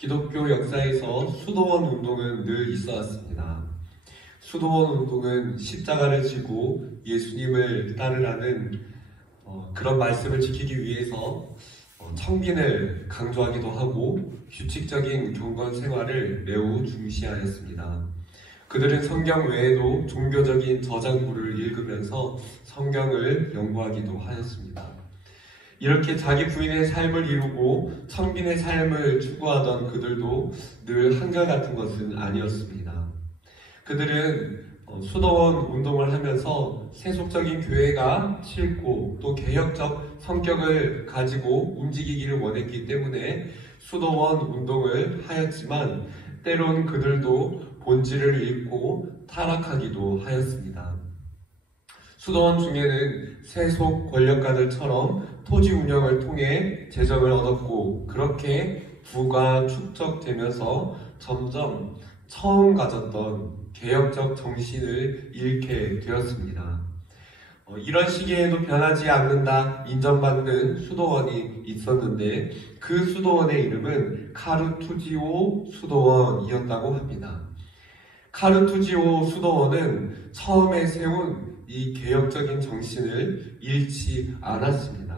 기독교 역사에서 수도원 운동은 늘 있어 왔습니다. 수도원 운동은 십자가를 지고 예수님을 따르라는 그런 말씀을 지키기 위해서 청빈을 강조하기도 하고 규칙적인 경건 생활을 매우 중시하였습니다. 그들은 성경 외에도 종교적인 저작물을 읽으면서 성경을 연구하기도 하였습니다. 이렇게 자기 부인의 삶을 이루고 청빈의 삶을 추구하던 그들도 늘 한결같은 것은 아니었습니다. 그들은 수도원 운동을 하면서 세속적인 교회가 싫고 또 개혁적 성격을 가지고 움직이기를 원했기 때문에 수도원 운동을 하였지만 때론 그들도 본질을 잃고 타락하기도 하였습니다. 수도원 중에는 세속 권력가들처럼 토지 운영을 통해 재정을 얻었고 그렇게 부가 축적되면서 점점 처음 가졌던 개혁적 정신을 잃게 되었습니다. 이런 시기에도 변하지 않는다 인정받는 수도원이 있었는데 그 수도원의 이름은 카르투지오 수도원이었다고 합니다. 카르투지오 수도원은 처음에 세운 이 개혁적인 정신을 잃지 않았습니다.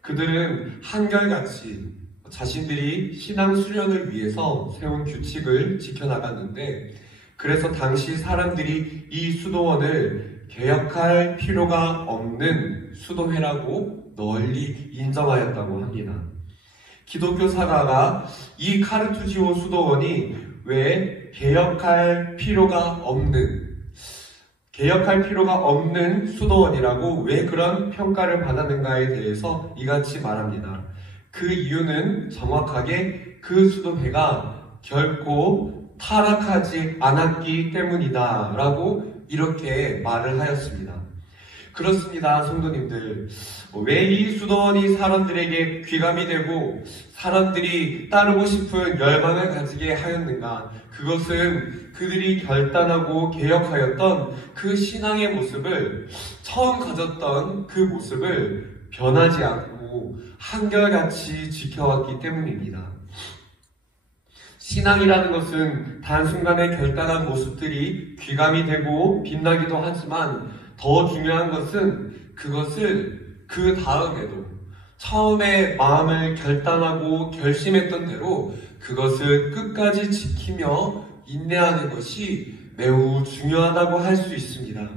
그들은 한결같이 자신들이 신앙 수련을 위해서 세운 규칙을 지켜나갔는데 그래서 당시 사람들이 이 수도원을 개혁할 필요가 없는 수도회라고 널리 인정하였다고 합니다. 기독교 사가가 이 카르투지오 수도원이 왜 개혁할 필요가 없는 수도원이라고 왜 그런 평가를 받았는가에 대해서 이같이 말합니다. 그 이유는 정확하게 그 수도회가 결코 타락하지 않았기 때문이다 라고 이렇게 말을 하였습니다. 그렇습니다, 성도님들. 왜 이 수도원이 사람들에게 귀감이 되고 사람들이 따르고 싶은 열망을 가지게 하였는가? 그것은 그들이 결단하고 개혁하였던 그 신앙의 모습을, 처음 가졌던 그 모습을 변하지 않고 한결같이 지켜왔기 때문입니다. 신앙이라는 것은 단순간에 결단한 모습들이 귀감이 되고 빛나기도 하지만 더 중요한 것은 그것을 그 다음에도 처음에 마음을 결단하고 결심했던 대로 그것을 끝까지 지키며 인내하는 것이 매우 중요하다고 할 수 있습니다.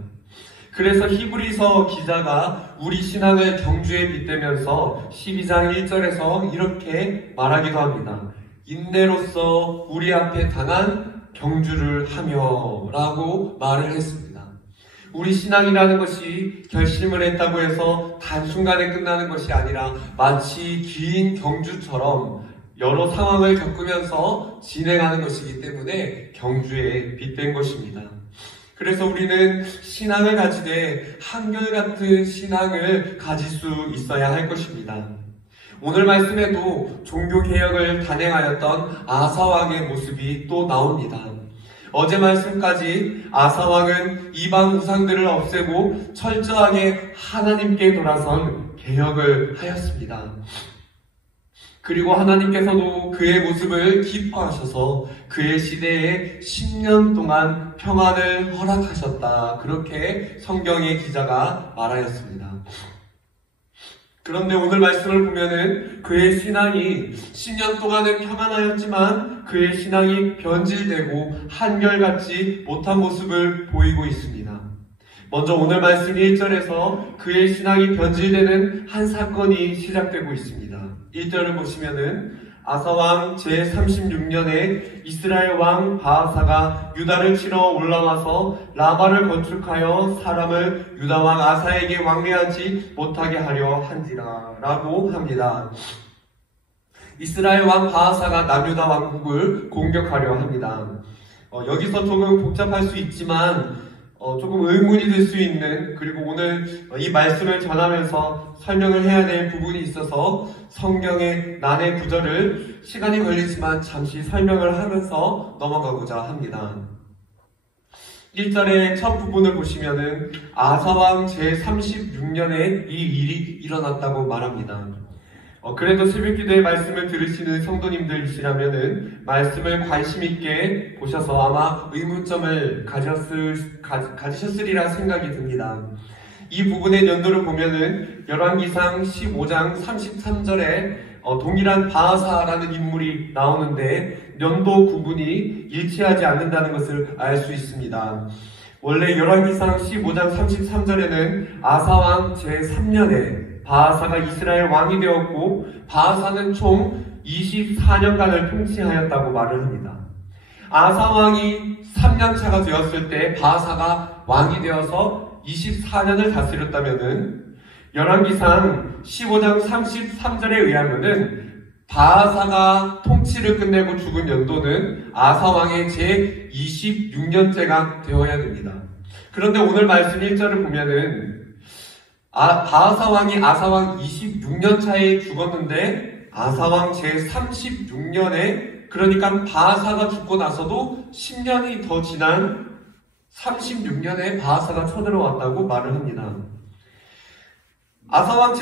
그래서 히브리서 기자가 우리 신앙을 경주에 빗대면서 12장 1절에서 이렇게 말하기도 합니다. 인내로서 우리 앞에 당한 경주를 하며 라고 말을 했습니다. 우리 신앙이라는 것이 결심을 했다고 해서 단순간에 끝나는 것이 아니라 마치 긴 경주처럼 여러 상황을 겪으면서 진행하는 것이기 때문에 경주에 빗댄 것입니다. 그래서 우리는 신앙을 가지되 한결같은 신앙을 가질 수 있어야 할 것입니다. 오늘 말씀에도 종교개혁을 단행하였던 아사왕의 모습이 또 나옵니다. 어제 말씀까지 아사왕은 이방 우상들을 없애고 철저하게 하나님께 돌아선 개혁을 하였습니다. 그리고 하나님께서도 그의 모습을 기뻐하셔서 그의 시대에 10년 동안 평안을 허락하셨다. 그렇게 성경의 기자가 말하였습니다. 그런데 오늘 말씀을 보면은 그의 신앙이 10년 동안은 평안하였지만 그의 신앙이 변질되고 한결같지 못한 모습을 보이고 있습니다. 먼저 오늘 말씀 1절에서 그의 신앙이 변질되는 한 사건이 시작되고 있습니다. 1절을 보시면은 아사왕 제36년에 이스라엘 왕 바하사가 유다를 치러 올라와서 라바를 건축하여 사람을 유다왕 아사에게 왕래하지 못하게 하려 한지라 라고 합니다. 이스라엘 왕 바하사가 남유다 왕국을 공격하려 합니다. 여기서 조금 복잡할 수 있지만 조금 의문이 될 수 있는, 그리고 오늘 이 말씀을 전하면서 설명을 해야 될 부분이 있어서 성경의 난해 구절을 시간이 걸리지만 잠시 설명을 하면서 넘어가고자 합니다. 1절의 첫 부분을 보시면은 아사왕 제36년에 이 일이 일어났다고 말합니다. 그래도 새벽기도의 말씀을 들으시는 성도님들이시라면은 말씀을 관심 있게 보셔서 아마 의문점을 가지셨으리라 생각이 듭니다. 이 부분의 연도를 보면은 열왕기상 15장 33절에 동일한 바하사라는 인물이 나오는데 연도 구분이 일치하지 않는다는 것을 알 수 있습니다. 원래 열왕기상 15장 33절에는 아사왕 제3년에 바하사가 이스라엘 왕이 되었고 바하사는 총 24년간을 통치하였다고 말을 합니다. 아사왕이 3년차가 되었을 때 바하사가 왕이 되어서 24년을 다스렸다면은 열왕기상 15장 33절에 의하면은 바하사가 통치를 끝내고 죽은 연도는 아사왕의 제26년째가 되어야 됩니다. 그런데 오늘 말씀 1절을 보면은 바하사 왕이 아사왕 26년 차에 죽었는데 아사왕 제36년에 그러니까 바하사가 죽고 나서도 10년이 더 지난 36년에 바하사가 쳐들어왔다고 말을 합니다. 아사왕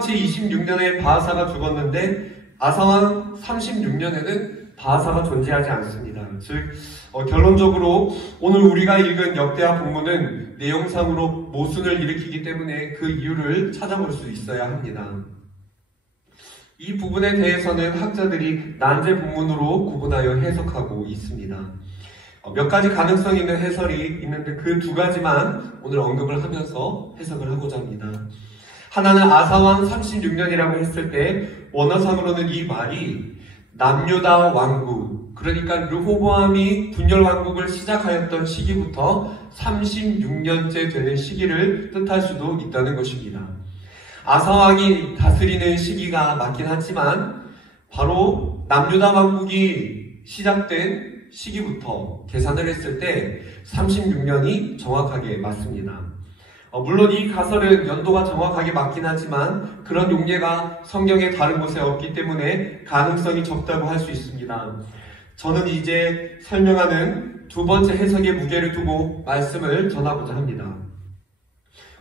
제26년에 바하사가 죽었는데 아사왕 36년에는 바하사가 존재하지 않습니다. 즉 결론적으로 오늘 우리가 읽은 역대하 본문은 내용상으로 모순을 일으키기 때문에 그 이유를 찾아볼 수 있어야 합니다. 이 부분에 대해서는 학자들이 난제 본문으로 구분하여 해석하고 있습니다. 몇 가지 가능성 있는 해설이 있는데 그 두 가지만 오늘 언급을 하면서 해석을 하고자 합니다. 하나는 아사왕 36년이라고 했을 때 원어상으로는 이 말이 남유다 왕국, 그러니까 르호보암이 분열 왕국을 시작하였던 시기부터 36년째 되는 시기를 뜻할 수도 있다는 것입니다. 아사왕이 다스리는 시기가 맞긴 하지만 바로 남유다 왕국이 시작된 시기부터 계산을 했을 때 36년이 정확하게 맞습니다. 물론 이 가설은 연도가 정확하게 맞긴 하지만 그런 용례가 성경의 다른 곳에 없기 때문에 가능성이 적다고 할 수 있습니다. 저는 이제 설명하는 두 번째 해석의 무게를 두고 말씀을 전하고자 합니다.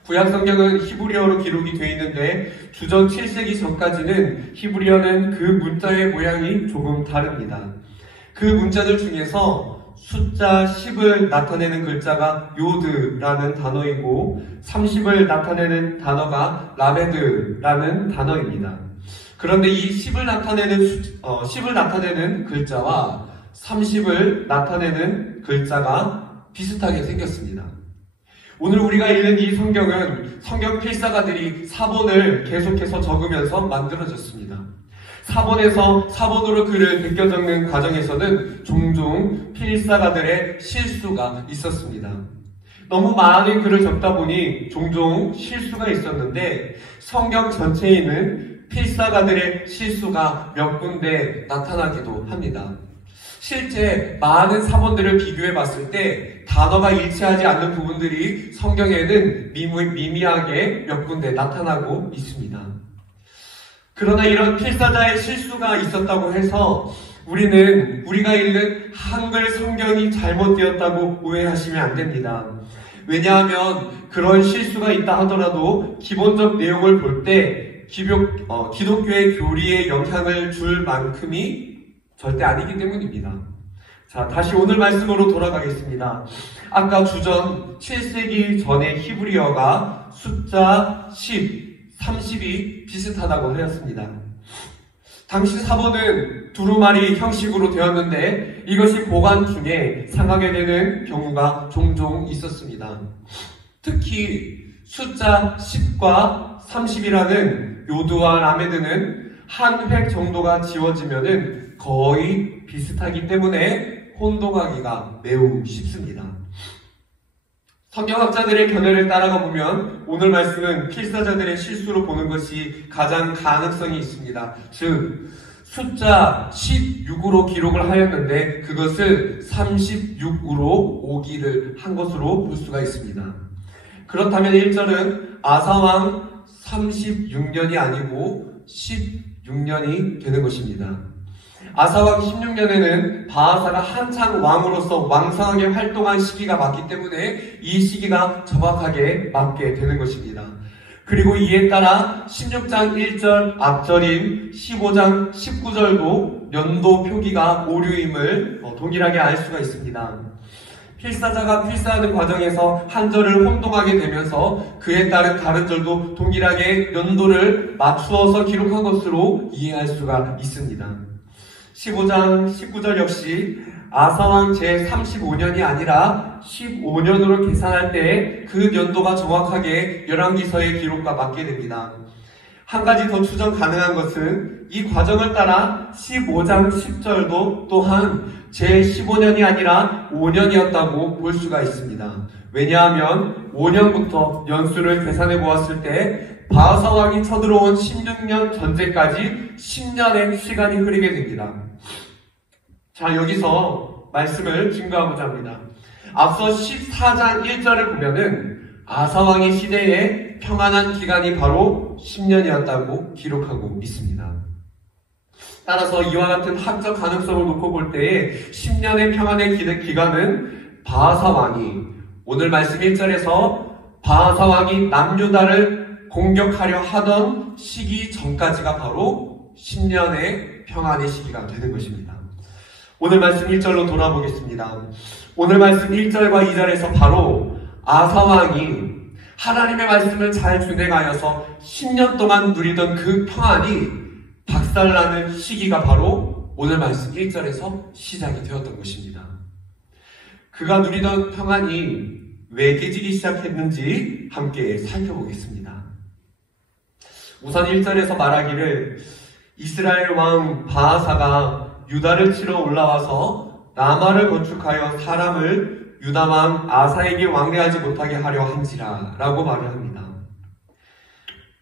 구약 성경은 히브리어로 기록이 되어 있는데 주전 7세기 전까지는 히브리어는 그 문자의 모양이 조금 다릅니다. 그 문자들 중에서 숫자 10을 나타내는 글자가 요드라는 단어이고 30을 나타내는 단어가 라메드라는 단어입니다. 그런데 이 10을 나타내는 글자와 30을 나타내는 글자가 비슷하게 생겼습니다. 오늘 우리가 읽는 이 성경은 성경 필사가들이 사본을 계속해서 적으면서 만들어졌습니다. 사본으로 글을 베껴 적는 과정에서는 종종 필사가들의 실수가 있었습니다. 너무 많은 글을 적다 보니 종종 실수가 있었는데 성경 전체에 있는 필사가들의 실수가 몇 군데 나타나기도 합니다. 실제 많은 사본들을 비교해 봤을 때 단어가 일치하지 않는 부분들이 성경에는 미미하게 몇 군데 나타나고 있습니다. 그러나 이런 필사자의 실수가 있었다고 해서 우리가 읽는 한글 성경이 잘못되었다고 오해하시면 안 됩니다. 왜냐하면 그런 실수가 있다 하더라도 기본적 내용을 볼 때 기독교의 교리에 영향을 줄 만큼이 절대 아니기 때문입니다. 자, 다시 오늘 말씀으로 돌아가겠습니다. 아까 주전 7세기 전의 히브리어가 숫자 10, 30이 비슷하다고 하였습니다. 당시 사본은 두루마리 형식으로 되었는데 이것이 보관 중에 상하게 되는 경우가 종종 있었습니다. 특히 숫자 10과 30이라는 요드와 라메드는 한 획 정도가 지워지면은 거의 비슷하기 때문에 혼동하기가 매우 쉽습니다. 성경학자들의 견해를 따라가 보면 오늘 말씀은 필사자들의 실수로 보는 것이 가장 가능성이 있습니다. 즉 숫자 16으로 기록을 하였는데 그것을 36으로 오기를 한 것으로 볼 수가 있습니다. 그렇다면 1절은 아사왕 36년이 아니고 16년이 되는 것입니다. 아사왕 16년에는 바하사가 한창 왕으로서 왕성하게 활동한 시기가 맞기 때문에 이 시기가 정확하게 맞게 되는 것입니다. 그리고 이에 따라 16장 1절 앞절인 15장 19절도 연도 표기가 오류임을 동일하게 알 수가 있습니다. 필사자가 필사하는 과정에서 한 절을 혼동하게 되면서 그에 따른 다른 절도 동일하게 연도를 맞추어서 기록한 것으로 이해할 수가 있습니다. 15장 19절 역시 아사왕 제35년이 아니라 15년으로 계산할 때 그 연도가 정확하게 열왕기서의 기록과 맞게 됩니다. 한 가지 더 추정 가능한 것은 이 과정을 따라 15장 10절도 또한 제15년이 아니라 5년이었다고 볼 수가 있습니다. 왜냐하면 5년부터 연수를 계산해 보았을 때 바하사 왕이 쳐들어온 16년 전제까지 10년의 시간이 흐르게 됩니다. 자, 여기서 말씀을 증거하고자 합니다. 앞서 14장 1절을 보면은 아사왕의 시대에 평안한 기간이 바로 10년이었다고 기록하고 있습니다. 따라서 이와 같은 학적 가능성을 놓고 볼 때에 10년의 평안의 기간은 바하사 왕이 오늘 말씀 1절에서 바하사 왕이 남유다를 공격하려 하던 시기 전까지가 바로 10년의 평안의 시기가 되는 것입니다. 오늘 말씀 1절로 돌아보겠습니다. 오늘 말씀 1절과 2절에서 바로 아사 왕이 하나님의 말씀을 잘 준행하여서 10년 동안 누리던 그 평안이 박살나는 시기가 바로 오늘 말씀 1절에서 시작이 되었던 것입니다. 그가 누리던 평안이 왜 깨지기 시작했는지 함께 살펴보겠습니다. 우선 1절에서 말하기를 이스라엘 왕 바하사가 유다를 치러 올라와서 라마를 건축하여 사람을 유다 왕 아사에게 왕래하지 못하게 하려 한지라 라고 말을 합니다.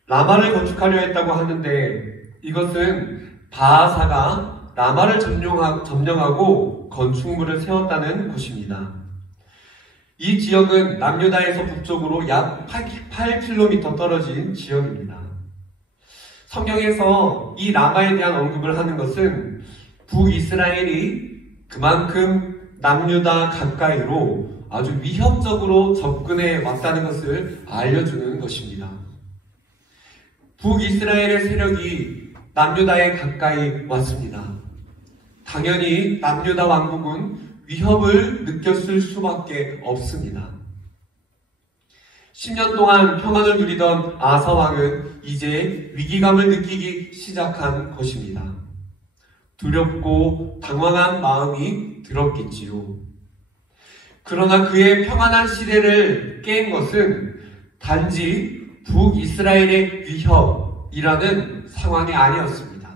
라마를 건축하려 했다고 하는데 이것은 바하사가 라마를 점령하고 건축물을 세웠다는 것입니다. 이 지역은 남유다에서 북쪽으로 약 8km 떨어진 지역입니다. 성경에서 이 라마에 대한 언급을 하는 것은 북이스라엘이 그만큼 남유다 가까이로 아주 위협적으로 접근해 왔다는 것을 알려주는 것입니다. 북이스라엘의 세력이 남유다에 가까이 왔습니다. 당연히 남유다 왕국은 위협을 느꼈을 수밖에 없습니다. 10년 동안 평안을 누리던 아사 왕은 이제 위기감을 느끼기 시작한 것입니다. 두렵고 당황한 마음이 들었겠지요. 그러나 그의 평안한 시대를 깬 것은 단지 북이스라엘의 위협이라는 상황이 아니었습니다.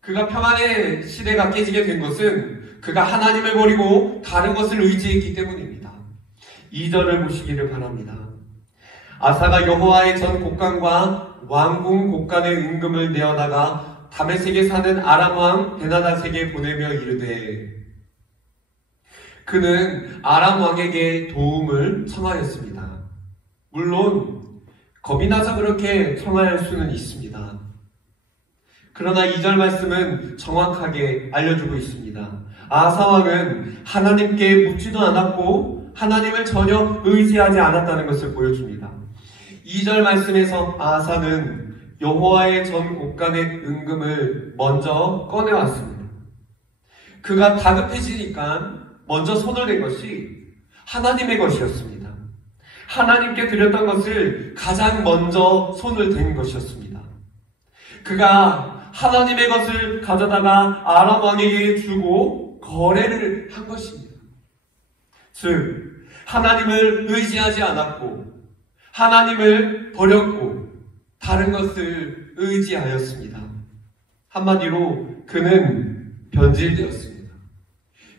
그가 평안의 시대가 깨지게 된 것은 그가 하나님을 버리고 다른 것을 의지했기 때문입니다. 2절을 보시기를 바랍니다. 아사가 여호와의 전 곡간과 왕궁 곡간의 은금을 내어다가 다메섹에 사는 아람 왕 베나닷에게 보내며 이르되, 그는 아람 왕에게 도움을 청하였습니다. 물론 겁이 나서 그렇게 청할 수는 있습니다. 그러나 2절 말씀은 정확하게 알려주고 있습니다. 아사 왕은 하나님께 묻지도 않았고 하나님을 전혀 의지하지 않았다는 것을 보여줍니다. 2절 말씀에서 아사는 여호와의 전 곡간의 은금을 먼저 꺼내왔습니다. 그가 다급해지니까 먼저 손을 댄 것이 하나님의 것이었습니다. 하나님께 드렸던 것을 가장 먼저 손을 댄 것이었습니다. 그가 하나님의 것을 가져다가 아람 왕에게 주고 거래를 한 것입니다. 즉, 하나님을 의지하지 않았고 하나님을 버렸고 다른 것을 의지하였습니다. 한마디로 그는 변질되었습니다.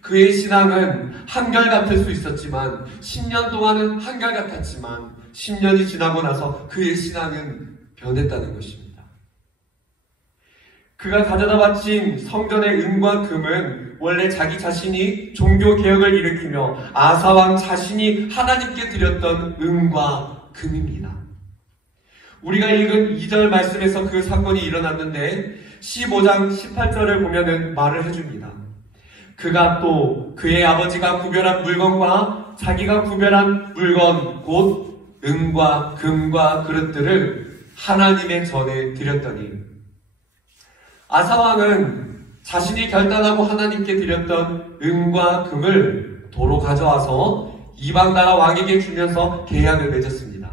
그의 신앙은 한결같을 수 있었지만 10년 동안은 한결같았지만 10년이 지나고 나서 그의 신앙은 변했다는 것입니다. 그가 가져다 바친 성전의 은과 금은 원래 자기 자신이 종교개혁을 일으키며 아사왕 자신이 하나님께 드렸던 은과 금입니다. 우리가 읽은 2절 말씀에서 그 사건이 일어났는데 15장 18절을 보면은 말을 해줍니다. 그가 또 그의 아버지가 구별한 물건과 자기가 구별한 물건 곧 은과 금과 그릇들을 하나님의 전에 드렸더니 아사왕은 자신이 결단하고 하나님께 드렸던 은과 금을 도로 가져와서 이방 나라 왕에게 주면서 계약을 맺었습니다.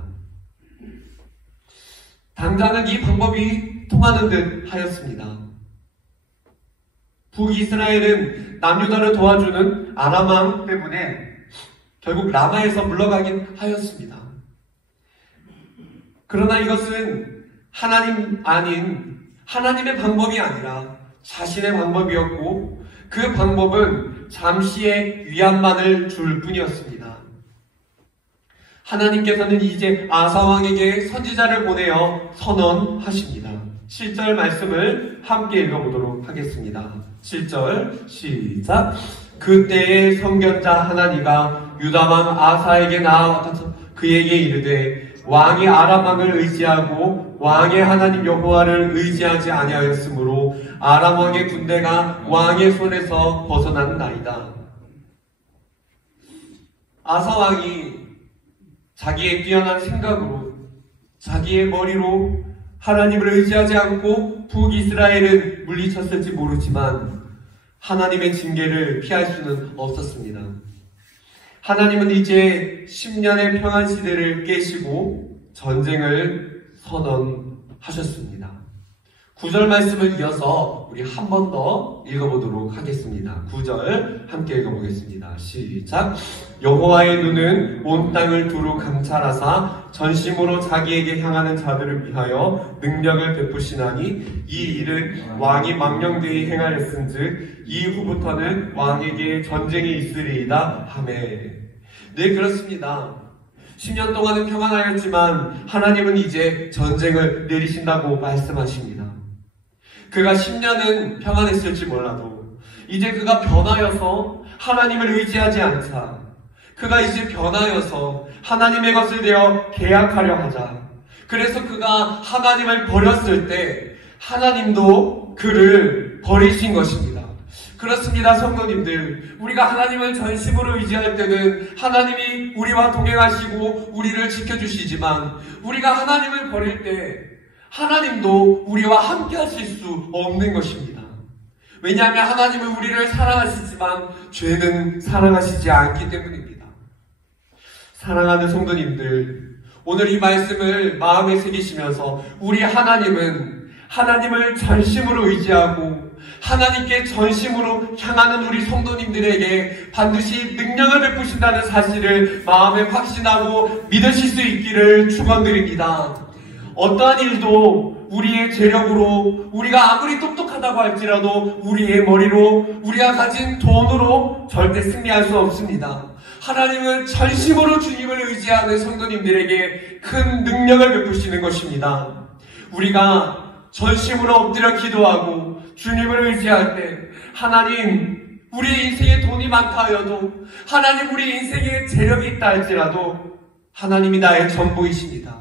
당장은 이 방법이 통하는 듯 하였습니다. 북이스라엘은 남유다를 도와주는 아람 왕 때문에 결국 라마에서 물러가긴 하였습니다. 그러나 이것은 하나님 아닌 하나님의 방법이 아니라 자신의 방법이었고 그 방법은 잠시의 위안만을 줄 뿐이었습니다. 하나님께서는 이제 아사왕에게 선지자를 보내어 선언하십니다. 7절 말씀을 함께 읽어보도록 하겠습니다. 7절 시작. 그때의 선견자 하나니가 유다왕 아사에게 나아와서 그에게 이르되 왕이 아람 왕을 의지하고 왕의 하나님 여호와를 의지하지 아니하였으므로 아람 왕의 군대가 왕의 손에서 벗어났나이다. 아사 왕이 자기의 뛰어난 생각으로 자기의 머리로 하나님을 의지하지 않고 북이스라엘은 물리쳤을지 모르지만 하나님의 징계를 피할 수는 없었습니다. 하나님은 이제 10년의 평안시대를 깨시고 전쟁을 선언하셨습니다. 9절 말씀을 이어서 우리 한 번 더 읽어보도록 하겠습니다. 9절 함께 읽어보겠습니다. 시작. 여호와의 눈은 온 땅을 두루 감찰하사 전심으로 자기에게 향하는 자들을 위하여 능력을 베푸시나니 이 일은 왕이 망령되이 행하였은즉 이후부터는 왕에게 전쟁이 있으리이다 하매. 네, 그렇습니다. 10년 동안은 평안하였지만 하나님은 이제 전쟁을 내리신다고 말씀하십니다. 그가 10년은 평안했을지 몰라도 이제 그가 변하여서 하나님을 의지하지 않자, 그가 이제 변하여서 하나님의 것을 되어 계약하려 하자, 그래서 그가 하나님을 버렸을 때 하나님도 그를 버리신 것입니다. 그렇습니다, 성도님들. 우리가 하나님을 전심으로 의지할 때는 하나님이 우리와 동행하시고 우리를 지켜주시지만 우리가 하나님을 버릴 때 하나님도 우리와 함께 하실 수 없는 것입니다. 왜냐하면 하나님은 우리를 사랑하시지만 죄는 사랑하시지 않기 때문입니다. 사랑하는 성도님들, 오늘 이 말씀을 마음에 새기시면서 우리 하나님은 하나님을 전심으로 의지하고 하나님께 전심으로 향하는 우리 성도님들에게 반드시 능력을 베푸신다는 사실을 마음에 확신하고 믿으실 수 있기를 축원드립니다. 어떠한 일도 우리의 재력으로, 우리가 아무리 똑똑하다고 할지라도 우리의 머리로, 우리가 가진 돈으로 절대 승리할 수 없습니다. 하나님은 전심으로 주님을 의지하는 성도님들에게 큰 능력을 베푸시는 것입니다. 우리가 전심으로 엎드려 기도하고 주님을 의지할 때 하나님, 우리 인생에 돈이 많다 하여도, 하나님, 우리 인생에 재력이 있다 할지라도 하나님이 나의 전부이십니다.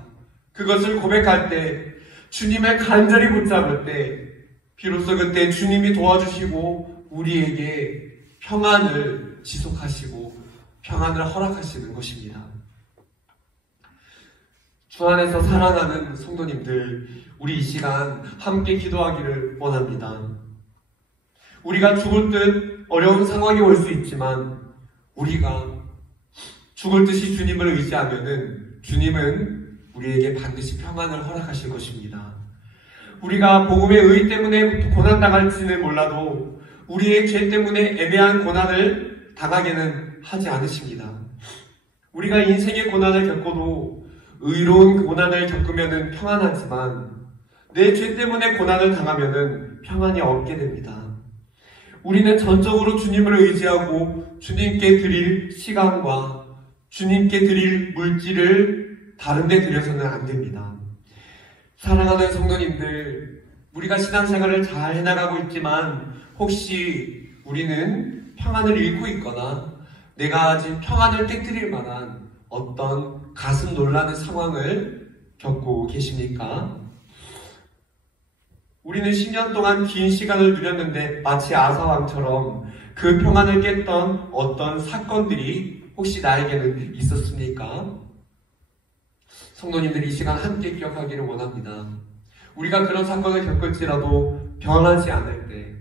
그것을 고백할 때, 주님을 간절히 붙잡을 때 비로소 그때 주님이 도와주시고 우리에게 평안을 지속하시고 평안을 허락하시는 것입니다. 주 안에서 사랑하는 성도님들, 우리 이 시간 함께 기도하기를 원합니다. 우리가 죽을 듯 어려운 상황이 올 수 있지만 우리가 죽을 듯이 주님을 의지하면은 주님은 우리에게 반드시 평안을 허락하실 것입니다. 우리가 복음의 의 때문에 고난당할지는 몰라도 우리의 죄 때문에 애매한 고난을 당하게는 하지 않으십니다. 우리가 인생의 고난을 겪어도 의로운 고난을 겪으면 평안하지만 내 죄 때문에 고난을 당하면 평안이 없게 됩니다. 우리는 전적으로 주님을 의지하고 주님께 드릴 시간과 주님께 드릴 물질을 다른 데 들여서는 안 됩니다. 사랑하는 성도님들, 우리가 신앙생활을 잘 해나가고 있지만 혹시 우리는 평안을 잃고 있거나 내가 지금 평안을 깨뜨릴 만한 어떤 가슴 놀라는 상황을 겪고 계십니까? 우리는 10년 동안 긴 시간을 누렸는데 마치 아사왕처럼 그 평안을 깼던 어떤 사건들이 혹시 나에게는 있었습니까? 성도님들이 이 시간 함께 기억하기를 원합니다. 우리가 그런 사건을 겪을지라도 변하지 않을 때,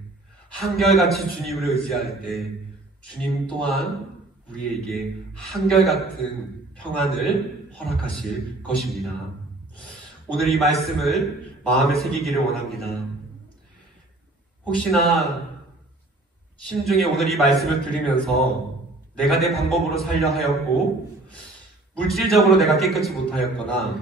한결같이 주님을 의지할 때 주님 또한 우리에게 한결같은 평안을 허락하실 것입니다. 오늘 이 말씀을 마음에 새기기를 원합니다. 혹시나 심중에 오늘 이 말씀을 들으면서 내가 내 방법으로 살려 하였고 물질적으로 내가 깨끗이 못하였거나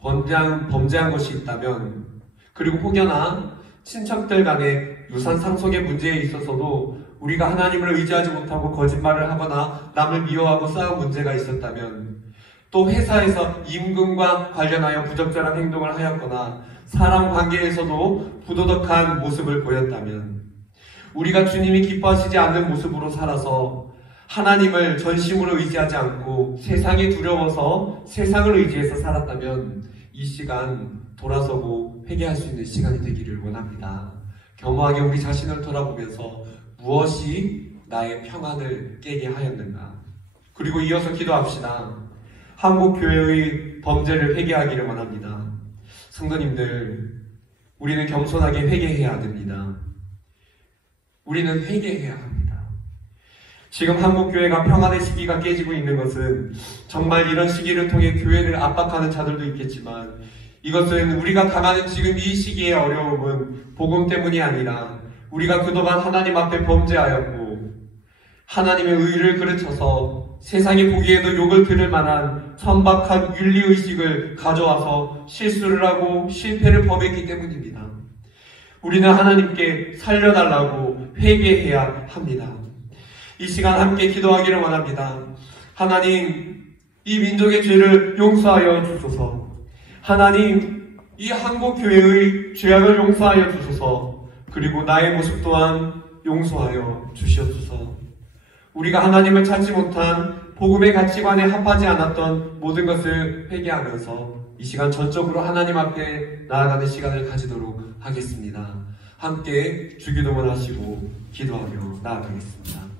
범죄한 것이 있다면, 그리고 혹여나 친척들 간의 유산 상속의 문제에 있어서도 우리가 하나님을 의지하지 못하고 거짓말을 하거나 남을 미워하고 싸운 문제가 있었다면, 또 회사에서 임금과 관련하여 부적절한 행동을 하였거나 사람 관계에서도 부도덕한 모습을 보였다면, 우리가 주님이 기뻐하시지 않는 모습으로 살아서 하나님을 전심으로 의지하지 않고 세상이 두려워서 세상을 의지해서 살았다면 이 시간 돌아서고 회개할 수 있는 시간이 되기를 원합니다. 겸허하게 우리 자신을 돌아보면서 무엇이 나의 평안을 깨게 하였는가? 그리고 이어서 기도합시다. 한국교회의 범죄를 회개하기를 원합니다. 성도님들, 우리는 겸손하게 회개해야 됩니다. 우리는 회개해야 합니다. 지금 한국교회가 평안의 시기가 깨지고 있는 것은 정말 이런 시기를 통해 교회를 압박하는 자들도 있겠지만, 이것은 우리가 당하는 지금 이 시기의 어려움은 복음 때문이 아니라 우리가 그동안 하나님 앞에 범죄하였고 하나님의 의를 그르쳐서 세상이 보기에도 욕을 들을 만한 천박한 윤리의식을 가져와서 실수를 하고 실패를 범했기 때문입니다. 우리는 하나님께 살려달라고 회개해야 합니다. 이 시간 함께 기도하기를 원합니다. 하나님, 이 민족의 죄를 용서하여 주소서. 하나님, 이 한국교회의 죄악을 용서하여 주소서. 그리고 나의 모습 또한 용서하여 주시옵소서. 우리가 하나님을 찾지 못한 복음의 가치관에 합하지 않았던 모든 것을 회개하면서 이 시간 전적으로 하나님 앞에 나아가는 시간을 가지도록 하겠습니다. 함께 주기도문 하시고 기도하며 나아가겠습니다.